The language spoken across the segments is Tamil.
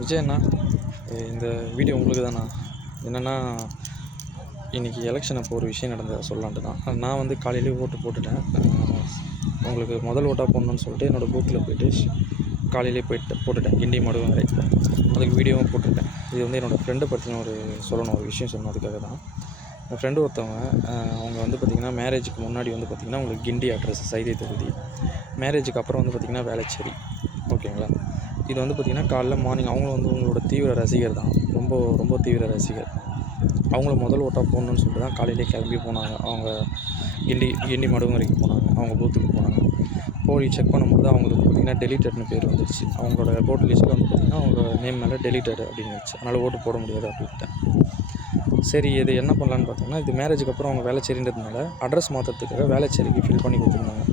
விஜய் அண்ணா, இந்த வீடியோ உங்களுக்கு தானா? என்னென்னா, இன்றைக்கி எலெக்ஷன் அப்போ ஒரு விஷயம் நடந்ததை சொல்லலான்ட்டு தான். நான் வந்து காலையிலேயே ஓட்டு போட்டுட்டேன். உங்களுக்கு முதல் ஓட்டாக போடணுன்னு சொல்லிட்டு என்னோடய பூத்தில் போய்ட்டு காலையிலே போட்டுட்டேன். கிண்டி மடுவங்கரை அதுக்கு வீடியோவும் போட்டுட்டேன். இது வந்து என்னோடய ஃப்ரெண்டை பற்றின ஒரு விஷயம் சொல்லணும். அதுக்காக தான். என் ஃப்ரெண்டு ஒருத்தவங்க, அவங்க வந்து பார்த்திங்கன்னா மேரேஜுக்கு முன்னாடி வந்து பார்த்திங்கன்னா அவங்களுக்கு கிண்டி அட்ரஸ் சைதை தொகுதி, மேரேஜுக்கு அப்புறம் வந்து பார்த்திங்கன்னா வேளச்சேரி. ஓகேங்களா? இது வந்து பார்த்திங்கன்னா காலைல மார்னிங் அவங்களும் வந்து உங்களோட தீவிர ரசிகர் தான், ரொம்ப ரொம்ப தீவிர ரசிகர். அவங்கள முதல் ஓட்டாக போடணுன்னு சொல்லிட்டு தான் காலையிலே கிளம்பி போனாங்க. அவங்க கிண்டி மடுவங்கரைக்கு போனாங்க, அவங்க பூத்துக்கு போனாங்க. போய் செக் பண்ணும்போது அவங்களுக்கு பார்த்திங்கன்னா டெலிட்டட்னு பேர் வந்துடுச்சு. அவங்களோட ஓட்டு லிஸ்ட்டில் வந்து பார்த்திங்கன்னா அவங்க நேம் மேலே டெலிட்டட் அப்படின்னு வச்சு, அதனால் ஓட்டு போட முடியாது அப்படின்ட்டேன். சரி, இது என்ன பண்ணலான்னு பார்த்தோம்னா, இது மேரேஜுக்கு அப்புறம் அவங்க வேளச்சேரின்றதுனால அட்ரஸ் மாற்றத்துக்காக வேளச்சேரிக்கு ஃபில் பண்ணி கொடுத்துருந்தாங்க.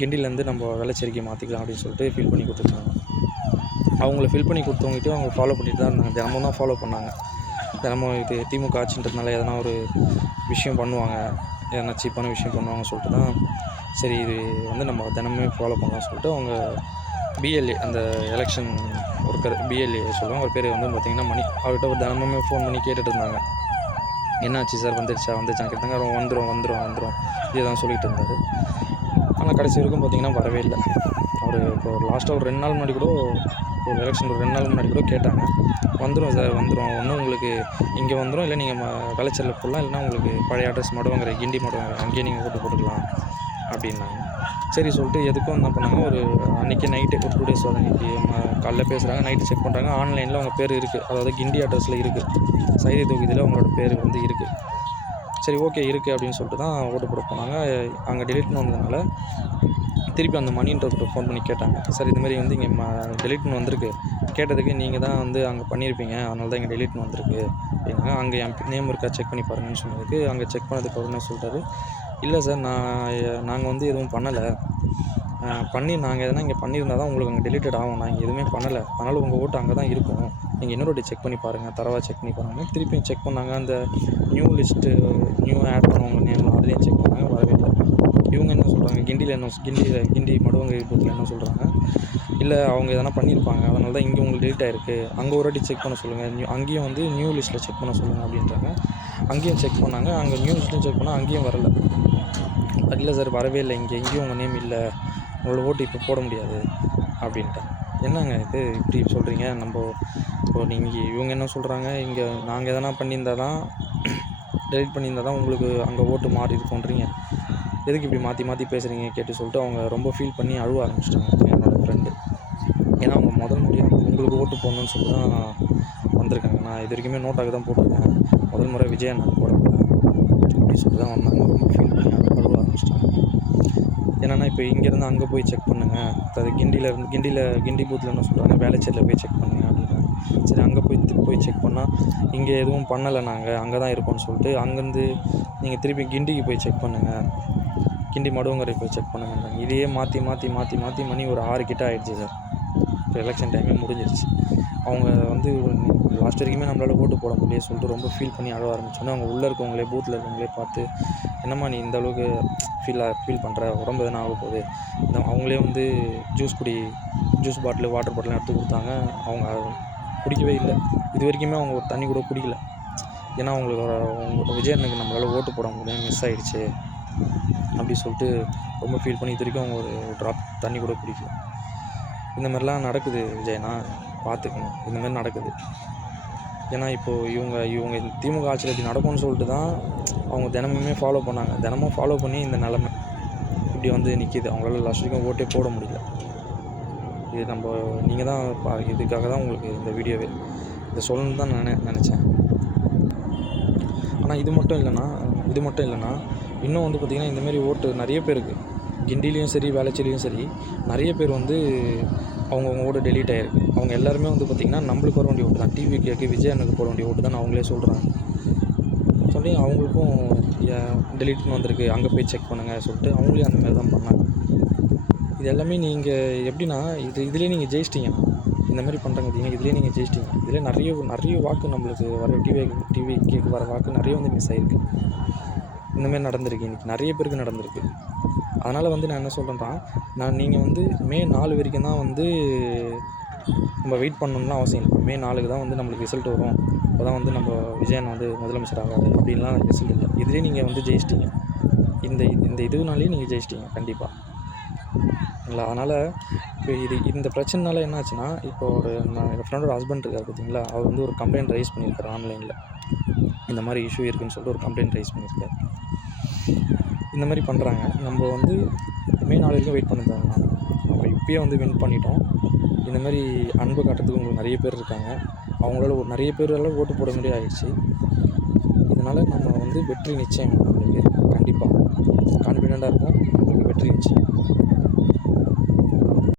கிண்டிலேருந்து நம்ம வேளச்சேரிக்கு மாற்றிக்கலாம் அப்படின்னு சொல்லிட்டு ஃபில் பண்ணி கொடுத்துருந்தாங்க. அவங்கள ஃபில் பண்ணி கொடுத்தவங்ககிட்ட அவங்க ஃபாலோ பண்ணிட்டு தான் இருந்தாங்க. தினமும் தான் ஃபாலோ பண்ணாங்க. தினமும் இது திமுக ஆட்சின்றதுனால எதனா ஒரு விஷயம் பண்ணுவாங்க, எதனா சீப்பான விஷயம் பண்ணுவாங்கன்னு சொல்லிட்டு தான் சரி இது வந்து நம்ம தினமுமே ஃபாலோ பண்ணலாம்னு சொல்லிட்டு அவங்க பிஎல்ஏ, அந்த எலெக்ஷன் ஒர்க்கர் பிஎல்ஏ சொல்லுவாங்க. அவர் பேர் வந்து பார்த்திங்கன்னா மணி. அவர்கிட்ட ஒரு தினமுமே ஃபோன் பண்ணி கேட்டுட்டு இருந்தாங்க, என்னாச்சு சார், வந்துருச்சான்னு கேட்டாங்க. வந்துடும் இதை தான் சொல்லிகிட்டு இருந்தார். ஆனால் கடைசி வரைக்கும் பார்த்திங்கன்னா வரவே இல்லை. அவர் இப்போ லாஸ்ட்டாக ஒரு 2 நாள் முன்னாடி கூட, ஒரு எலெக்ஷன் ஒரு 2 நாள் முன்னாடி கூட கேட்டாங்க. வந்துடும் சார், வந்துடும், ஒன்றும் உங்களுக்கு இங்கே வந்துடும், இல்லை நீங்கள் வேளச்சேரியில் போடலாம், இல்லைனா உங்களுக்கு பழைய அட்ரஸ் மடுவங்கரை, கிண்டி மடுவங்கரை, அங்கேயே நீங்கள் ஓட்டு போட்டுக்கலாம் அப்படின்னாங்க. சரி சொல்லிட்டு எதுக்கும் என்ன பண்ணாங்க, ஒரு அன்றைக்கி நைட்டு ஒரு 2 days அன்றைக்கி காலைல பேசுகிறாங்க, நைட்டு செக் பண்ணுறாங்க, ஆன்லைனில் அவங்க பேர் இருக்குது, அதாவது கிண்டி அட்ரஸில் இருக்குது, சைதை தொகுதியில் அவங்களோட பேர் வந்து இருக்குது. சரி, ஓகே இருக்குது அப்படின்னு சொல்லிட்டு தான் ஓட்டு போட போனாங்க. அங்கே டெலிட்னு வந்ததுனால திருப்பி அந்த மணின்றவர்கிட்ட ஃபோன் பண்ணி கேட்டாங்க, சார் இதுமாரி வந்து இங்கே டெலிட்னு வந்திருக்கு, கேட்டதுக்கு நீங்கள் தான் வந்து அங்கே பண்ணியிருப்பீங்க, அதனால தான் இங்கே டெலிட்னு வந்திருக்கு அப்படின்னாங்க. அங்கே என் நேம் இருக்கா செக் பண்ணி பாருங்கன்னு சொன்னதுக்கு, அங்கே செக் பண்ணதுக்கு அவர் என்ன சொல்லிட்டாரு, இல்லை சார், நாங்கள் வந்து எதுவும் பண்ணலை, நாங்கள் எதனா இங்கே பண்ணியிருந்தால் தான் உங்களுக்கு அங்கே டெலிட்டட் ஆகும், நாங்கள் எதுவுமே பண்ணலை, அதனால் உங்கள் ஓட்டு அங்கே தான் இருக்கும், நீங்கள் இன்னொரு வாட்டி செக் பண்ணி பாருங்கள், தரவாக செக் பண்ணி பாருங்கள். திருப்பியும் செக் பண்ணாங்க. அந்த நியூ லிஸ்ட்டு ஆட் பண்ணுவாங்க நேம், அதுலேயும் செக் பண்ணாங்க, வரவே இல்லை. இவங்க என்ன சொல்கிறாங்க, கிண்டி மடுவங்கரை பூத்தில் என்ன சொல்கிறாங்க, இல்லை அவங்க எதனா பண்ணியிருப்பாங்க, அதனால தான் இங்கே உங்களுக்கு டெலிட் ஆகிருக்கு, அங்கே ஒரு வாட்டி செக் பண்ண சொல்லுங்கள், அங்கேயும் வந்து நியூ லிஸ்ட்டில் செக் பண்ண சொல்லுங்கள் அப்படின்றாங்க. அங்கேயும் செக் பண்ணாங்க, அங்கே நியூ லிஸ்ட்லையும் செக் பண்ணால் அங்கேயும் வரலை. இல்லை சார், வரவே இல்லை, எங்கேயும் உங்கள் நேம் இல்லை, உங்களோட ஓட்டு இப்போ போட முடியாது அப்படின்ட்டாங்க. என்னங்க இது இப்படி சொல்கிறீங்க? இப்போ இவங்க என்ன சொல்கிறாங்க, இங்கே நாங்கள் எதனா பண்ணியிருந்தால் தான், டெலிட் பண்ணியிருந்தால் தான் உங்களுக்கு அங்கே ஓட்டு மாறி இருக்கோன்றீங்க, எதுக்கு இப்படி மாற்றி பேசுகிறீங்க கேட்டு சொல்லிட்டு அவங்க ரொம்ப ஃபீல் பண்ணி அழுவ ஆரம்பிச்சிட்டாங்க என்னோடய ஃப்ரெண்டு. ஏன்னா அவங்க முதல் முறையாக உங்களுக்கு ஓட்டு போடணுன்னு சொல்லி தான் வந்திருக்காங்க. நான் இது வரைக்குமே நோட்டாக தான் போட்டிருக்கேன், முதல் முறை விஜய் அண்ணா போட போகிறேன் அப்படின்னு சொல்லி தான் வந்தாங்க. ரொம்ப ஃபீல் பண்ணி அழுவ ஆரம்பிச்சிட்டாங்க. ஏன்னா இப்போ இங்கேருந்து அங்கே போய் செக் பண்ணுங்கள், அது கிண்டி பூத்தில் என்ன சொல்கிறாங்க, வேளச்சேரியில் போய் செக் பண்ணுங்கள் அப்படின்னா, சரி அங்கே போய் செக் பண்ணால் இங்கே எதுவும் பண்ணலை, நாங்கள் அங்கே தான் இருக்கோம்னு சொல்லிட்டு அங்கேருந்து நீங்கள் திருப்பி கிண்டிக்கு போய் செக் பண்ணுங்கள், கிண்டி மடுவங்கரை போய் செக் பண்ணுங்கன்றாங்க. இதையே மாற்றி மணி ஒரு 6 கிட்ட ஆகிடுச்சு சார். இப்போ எலெக்ஷன் டைமே முடிஞ்சிருச்சு. அவங்க வந்து லாஸ்ட் வரைக்குமே நம்மளால் ஓட்டு போட முடியாது சொல்லிட்டு ரொம்ப ஃபீல் பண்ணி அழ ஆரம்பிச்சோன்னே, அவங்க உள்ளே இருக்கவங்களே பூத்தில் இருக்கவங்களே பார்த்து, என்னம்மா நீ இந்த அளவுக்கு ஃபீல் பண்ணுற, உடம்பு எதனா ஆக போகுது, அவங்களே வந்து ஜூஸ் பாட்டில் வாட்டர் பாட்டிலாம் எடுத்து கொடுத்தாங்க. அவங்க குடிக்கவே இல்லை. இது வரைக்குமே அவங்க ஒரு தண்ணி கூட குடிக்கல. ஏன்னா அவங்களுக்கு விஜய் அண்ணனுக்கு நம்மளால் ஓட்டு போட முடியாது, மிஸ் ஆகிடுச்சு அப்படி சொல்லிட்டு ரொம்ப ஃபீல் பண்ணி இது வரைக்கும் அவங்க ஒரு ட்ராப் தண்ணி கூட குடிக்கல. இந்த மாதிரிலாம் நடக்குது விஜய்னா, பார்த்துக்கணும், இந்தமாதிரி நடக்குது. ஏன்னா இப்போது இவங்க திமுக ஆட்சியில் இப்படி நடக்கும்னு சொல்லிட்டு தான் அவங்க தினமுமே ஃபாலோ பண்ணாங்க. தினமும் ஃபாலோ பண்ணி இந்த நிலமை இப்படி வந்து நிற்கிது. அவங்களால லாஸ்ட் வரைக்கும் ஓட்டே போட முடியல. இது நீங்கள் தான் இதுக்காக தான் உங்களுக்கு இந்த வீடியோவே இதை சொல்லணுன்னு தான் நினச்சேன். ஆனால் இது மட்டும் இல்லைன்னா இன்னும் வந்து பார்த்திங்கன்னா இந்தமாரி ஓட்டு நிறைய பேருக்கு கிண்டிலையும் சரி வேளச்சேரிலையும் சரி நிறைய பேர் வந்து அவங்கவுங்க ஓட்டு டெலீட் ஆகிருக்கு. அவங்க எல்லாருமே வந்து பார்த்திங்கன்னா நம்மளுக்கு வர வேண்டிய ஓட்டு தான், டிவிக்கு விஜய் அண்ணனுக்கு போட வேண்டிய ஓட்டு தான் அவங்களே சொல்கிறாங்க. சொல்லி அவங்களுக்கும் டெலீட்னு வந்திருக்கு, அங்கே போய் செக் பண்ணுங்கள் சொல்லிட்டு அவங்களே அந்தமாதிரி தான் பண்ணாங்க. இது எல்லாமே நீங்கள் எப்படின்னா இதுலேயே நீங்கள் ஜெயிச்சிட்டிங்கன்னா, இந்த மாதிரி பண்ணுறாங்க பார்த்தீங்கன்னா, இதுலேயே நீங்கள் ஜெயிச்சிட்டிங்க. இதில் நிறைய வாக்கு நம்மளுக்கு வர டிவிக்கு வர வாக்கு நிறைய வந்து மிஸ் ஆகிருக்கு. இந்தமாரி நடந்திருக்கு, இன்றைக்கி நிறைய பேருக்கு நடந்திருக்கு. அதனால் வந்து நான் என்ன சொல்கிறேன்னா, நீங்கள் வந்து மே 4 வரைக்கும் தான் வந்து நம்ம வெயிட் பண்ணணும்லாம் அவசியம் இல்லை. மே 4க்கு தான் வந்து நம்மளுக்கு ரிசல்ட் வரும், அப்போ தான் வந்து நம்ம விஜயன் வந்து முதலமைச்சர் ஆவார் அப்படின்லாம் ரிசல்ட் இல்லை. இதுலேயே நீங்கள் வந்து ஜெயிச்சிட்டிங்க. இந்த இந்த இதுனாலேயே நீங்கள் ஜெயிச்சிட்டிங்க கண்டிப்பாக. இல்லைங்களா? அதனால் இப்போ இந்த பிரச்சனைனால என்ன ஆச்சுன்னா, இப்போ எங்கள் ஃப்ரெண்டோட ஹஸ்பண்ட் இருக்கார் பார்த்தீங்களா, அவர் வந்து ஒரு கம்ப்ளைண்ட் ரைஸ் பண்ணியிருக்காரு ஆன்லைனில். இந்த மாதிரி இஷ்யூ இருக்குதுன்னு சொல்லிட்டு ஒரு கம்ப்ளைண்ட் ரைஸ் பண்ணியிருக்காரு. இந்த மாதிரி பண்ணுறாங்க. நம்ம வந்து மே 4 வரைக்கும் வெயிட் பண்ண தேவைண்ணா. நம்ம இப்போயே வந்து வின் பண்ணிட்டோம். இந்த மாதிரி அன்பு காட்டுறதுக்கு உங்களுக்கு நிறைய பேர் இருக்காங்க. அவங்களால நிறைய பேரால் ஓட்டு போட வேண்டிய ஆகிடுச்சு. இதனால் நம்ம வந்து வெற்றி நிச்சயம் நம்மளுக்கு. கண்டிப்பாக கான்ஃபிடெண்ட்டாக இருக்கும், நம்மளுக்கு வெற்றி நிச்சயம்.